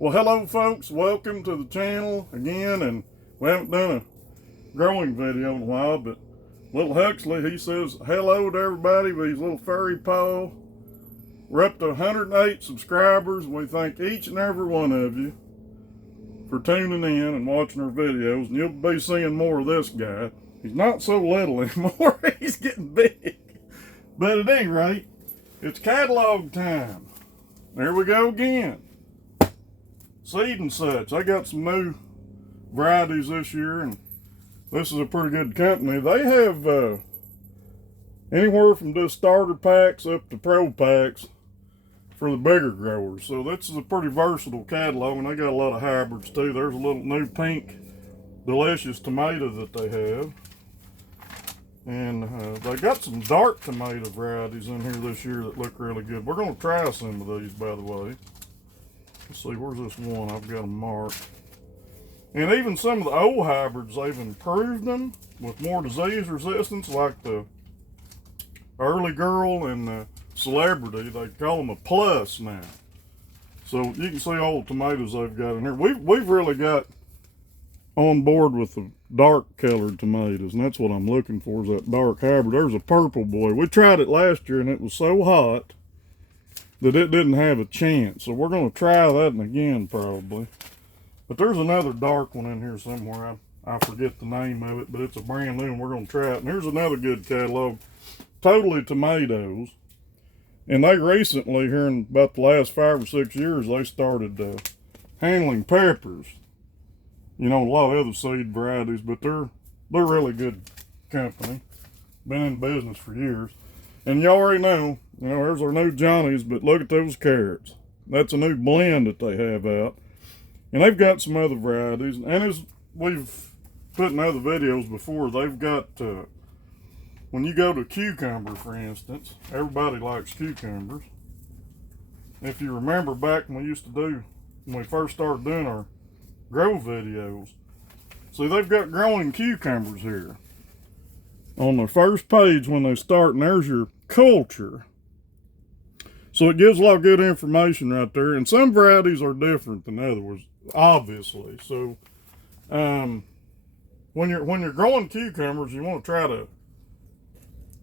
Well, hello folks, welcome to the channel again, and we haven't done a growing video in a while, but little Huxley, he says hello to everybody with his little furry paw. We're up to 108 subscribers, and we thank each and every one of you for tuning in and watching our videos, and you'll be seeing more of this guy. He's not so little anymore, he's getting big. But at any rate, it's catalog time. There we go again. Seed and such. I got some new varieties this year, and this is a pretty good company. They have anywhere from just starter packs up to pro packs for the bigger growers. So this is a pretty versatile catalog, and they got a lot of hybrids too. There's a little new pink delicious tomato that they have. And they got some dark tomato varieties in here this year that look really good. We're going to try some of these, by the way. Let's see, where's this one? I've got them marked. And even some of the old hybrids, they've improved them with more disease resistance, like the Early Girl and the Celebrity. They call them a plus now. So you can see all the tomatoes they've got in here. We've really got on board with the dark colored tomatoes, and that's what I'm looking for, is that dark hybrid. There's a purple boy. We tried it last year, and it was so hot that it didn't have a chance. So we're going to try that one again probably. But there's another dark one in here somewhere. I forget the name of it, but it's a brand new one. We're going to try it. And here's another good catalog. Totally Tomatoes. And they recently, here in about the last 5 or 6 years, they started handling peppers. You know, a lot of other seed varieties, but they're really good company. Been in business for years. And you already know, you know, there's our new Johnnies, but look at those carrots. That's a new blend that they have out. And they've got some other varieties. And as we've put in other videos before, they've got, when you go to cucumber, for instance, everybody likes cucumbers. If you remember back when we first started doing our grow videos, see, they've got growing cucumbers here. On the first page when they start, and there's your culture. So it gives a lot of good information right there. And some varieties are different than others, obviously. So when you're growing cucumbers, you want to try to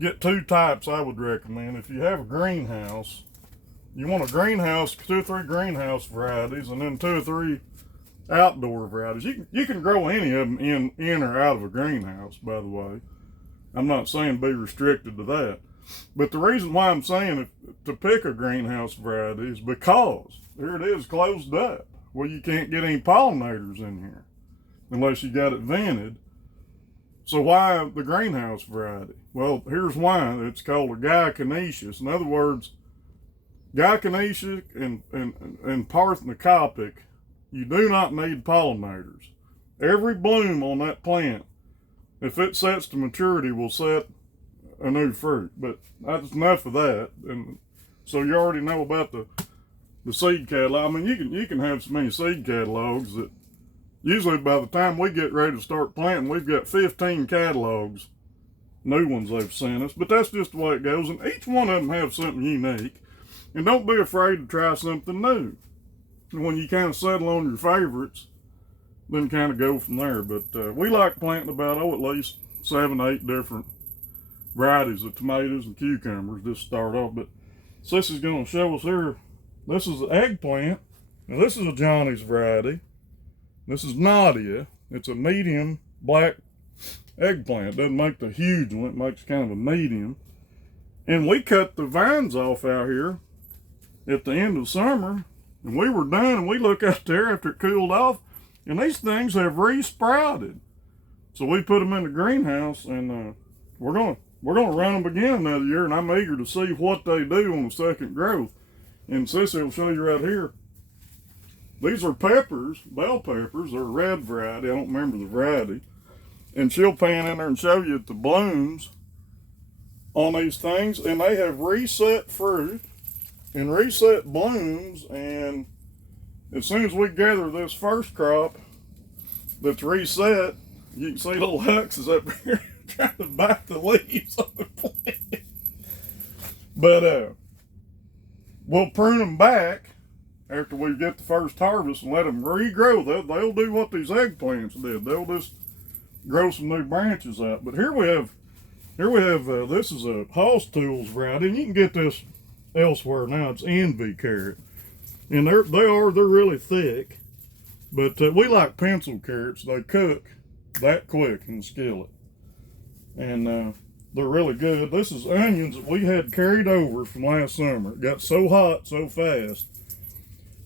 get 2 types I would recommend. If you have a greenhouse, you want a greenhouse, 2 or 3 greenhouse varieties, and then 2 or 3 outdoor varieties. You can grow any of them in or out of a greenhouse, by the way. I'm not saying be restricted to that. But the reason why I'm saying to pick a greenhouse variety is because here it is closed up. Well, you can't get any pollinators in here unless you got it vented. So why the greenhouse variety? Well, here's why. It's called a Geiconoecious. In other words, Geiconoecious and Parthenocopic, you do not need pollinators. Every bloom on that plant, if it sets to maturity, will set a new fruit. But that's enough of that. And so you already know about the seed catalog. I mean, you can have so many seed catalogs that usually by the time we get ready to start planting, we've got 15 catalogs, new ones they've sent us. But that's just the way it goes. And each one of them have something unique. And don't be afraid to try something new. And when you kind of settle on your favorites, then kind of go from there. But we like planting about, at least 7, 8 different varieties of tomatoes and cucumbers just to start off. But so this is going to show us here, this is the eggplant. Now this is a Johnny's variety. This is Nadia. It's a medium black eggplant. It doesn't make the huge one, it makes kind of a medium. And we cut the vines off out here at the end of summer, and we were done, and we look out there after it cooled off, and these things have re-sprouted. So we put them in the greenhouse, and we're gonna run them again another year, and I'm eager to see what they do on the second growth. And Sissy will show you right here. These are peppers, bell peppers. They're a red variety. I don't remember the variety. And she'll pan in there and show you the blooms on these things, and they have reset fruit and reset blooms. And as soon as we gather this first crop that's reset, you can see little Hux is up here trying to bite the leaves on the plant. But we'll prune them back after we get the first harvest and let them regrow. They'll do what these eggplants did. They'll just grow some new branches out. But here we have this is a Hoss Tools variety, and you can get this elsewhere now. It's Envy carrot, and they're really thick. But we like pencil carrots. They cook that quick in the skillet, and they're really good. This is onions that we had carried over from last summer. It got so hot so fast,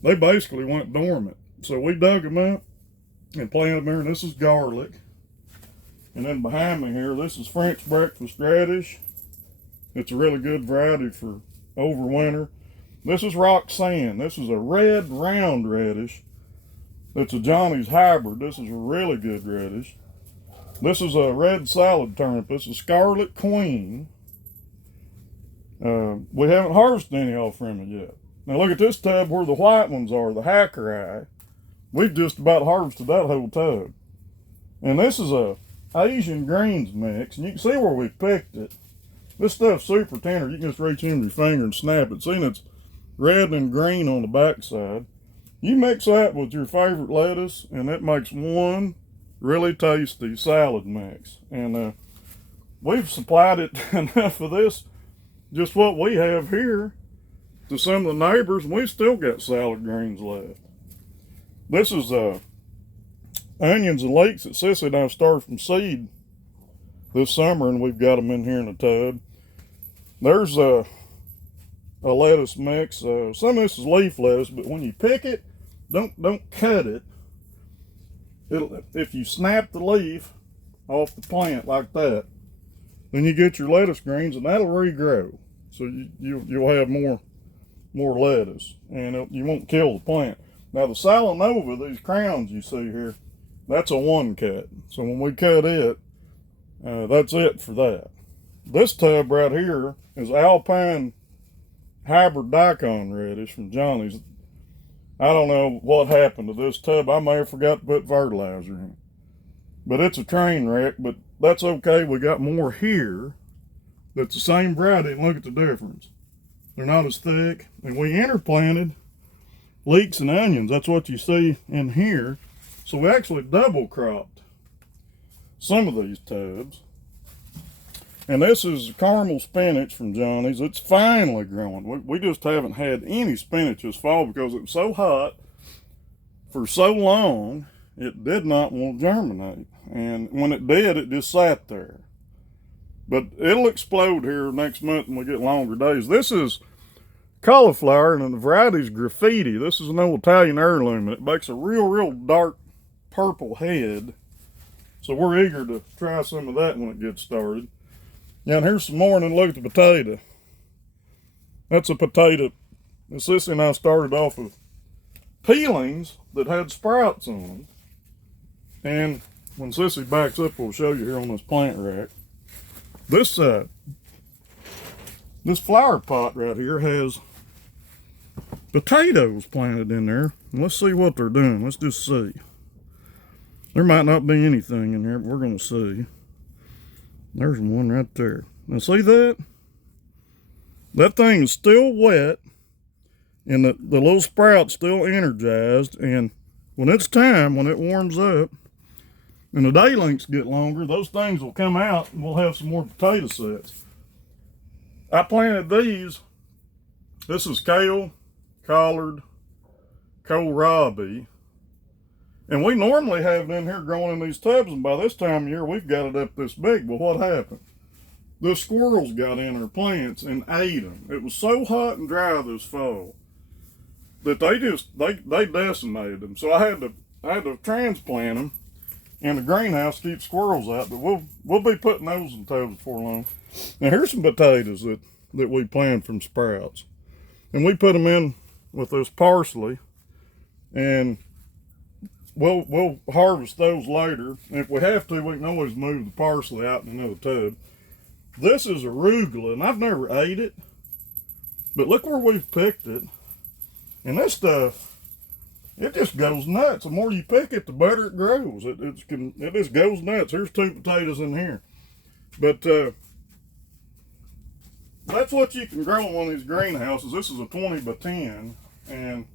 they basically went dormant. So we dug them up and planted them here. And this is garlic. And then behind me here, this is French breakfast radish. It's a really good variety for overwinter. This is Roxanne. This is a red round radish. It's a Johnny's hybrid. This is a really good radish. This is a red salad turnip. This is Scarlet Queen. We haven't harvested any off from it yet. Now look at this tub where the white ones are, the hacker eye. We've just about harvested that whole tub. And this is a Asian greens mix, and you can see where we picked it. This stuff's super tender. You can just reach in with your finger and snap it. See, it's red and green on the backside. You mix that with your favorite lettuce, and it makes one really tasty salad mix. And we've supplied it enough of this, just what we have here, to some of the neighbors, and we've still got salad greens left. This is onions and leeks that Sissy and I started from seed this summer, and we've got them in here in the tub. There's a lettuce mix. Some of this is leaf lettuce, but when you pick it, don't cut it. If you snap the leaf off the plant like that, then you get your lettuce greens, and that'll regrow. So you'll have more lettuce, and you won't kill the plant. Now the Salanova, these crowns you see here, that's a one cut. So when we cut it, that's it for that. This tub right here is Alpine hybrid daikon radish from Johnny's. I don't know what happened to this tub. I may have forgot to put fertilizer in it. But it's a train wreck, but that's okay. We got more here that's the same variety, and look at the difference. They're not as thick. And we interplanted leeks and onions. That's what you see in here. So we actually double cropped some of these tubs. And this is caramel spinach from Johnny's. It's finally growing. We just haven't had any spinach this fall because it was so hot for so long, it did not want to germinate. And when it did, it just sat there. But it'll explode here next month when we get longer days. This is cauliflower, and the variety's Graffiti. This is an old Italian heirloom, and it makes a real dark purple head. So we're eager to try some of that when it gets started. Yeah, and here's some more, and then look at the potato. That's a potato. And Sissy and I started off with peelings that had sprouts on them. And when Sissy backs up, we'll show you here on this plant rack. This flower pot right here has potatoes planted in there. And let's see what they're doing. Let's just see. There might not be anything in there, but we're going to see. There's one right there. Now see that? That thing is still wet, and the little sprout's still energized, and when it's time, when it warms up, and the day lengths get longer, those things will come out, and we'll have some more potato sets. I planted these. This is kale, collard, kohlrabi. And we normally have it in here growing in these tubs, and by this time of year, we've got it up this big. But what happened? The squirrels got in our plants and ate them. It was so hot and dry this fall that they decimated them. So I had to transplant them in the greenhouse to keep squirrels out. But we'll be putting those in tubs before long. Now here's some potatoes that we planted from sprouts, and we put them in with this parsley, and we'll harvest those later. And if we have to, we can always move the parsley out in another tub. This is arugula, and I've never ate it, but look where we've picked it. And this stuff, it just goes nuts. The more you pick it, the better it grows. It just goes nuts. Here's two potatoes in here. But that's what you can grow in one of these greenhouses. This is a 20 by 10, and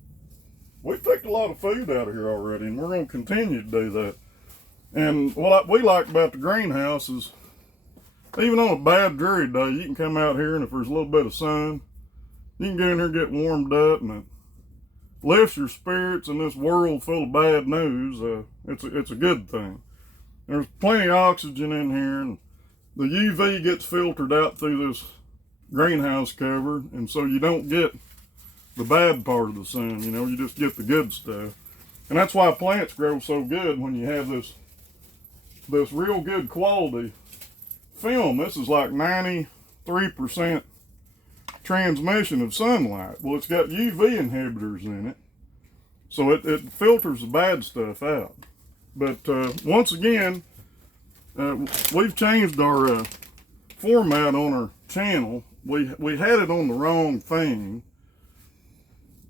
we've picked a lot of food out of here already, and we're going to continue to do that. And what we like about the greenhouse is, even on a bad, dreary day, you can come out here, and if there's a little bit of sun, you can go in here and get warmed up, and it lifts your spirits in this world full of bad news. It's a good thing. There's plenty of oxygen in here, and the UV gets filtered out through this greenhouse cover, and so you don't get the bad part of the sun, you know, you just get the good stuff. And that's why plants grow so good when you have this real good quality film. This is like 93% transmission of sunlight. Well, it's got UV inhibitors in it, so it filters the bad stuff out. But once again, we've changed our format on our channel. We had it on the wrong thing.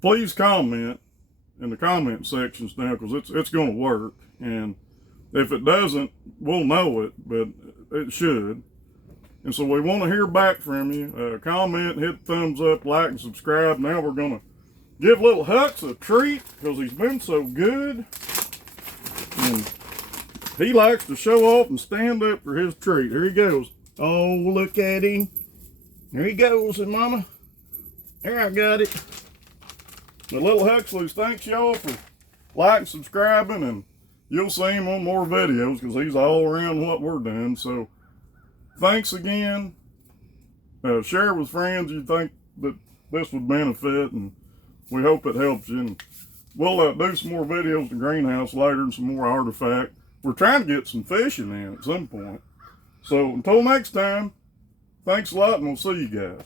Please comment in the comment sections now, because it's going to work. And if it doesn't, we'll know it, but it should. And so we want to hear back from you. Comment, hit the thumbs up, like, and subscribe. Now we're going to give little Hux a treat, because he's been so good. And he likes to show off and stand up for his treat. Here he goes. Oh, look at him. There he goes, and Mama. There, I got it. The little Huxleys, thanks y'all for liking, subscribing, and you'll see him on more videos, because he's all around what we're doing. So thanks again. Share with friends you think that this would benefit, and we hope it helps you. And we'll do some more videos in the greenhouse later, and some more artifact. We're trying to get some fishing in at some point. So until next time, thanks a lot, and we'll see you guys.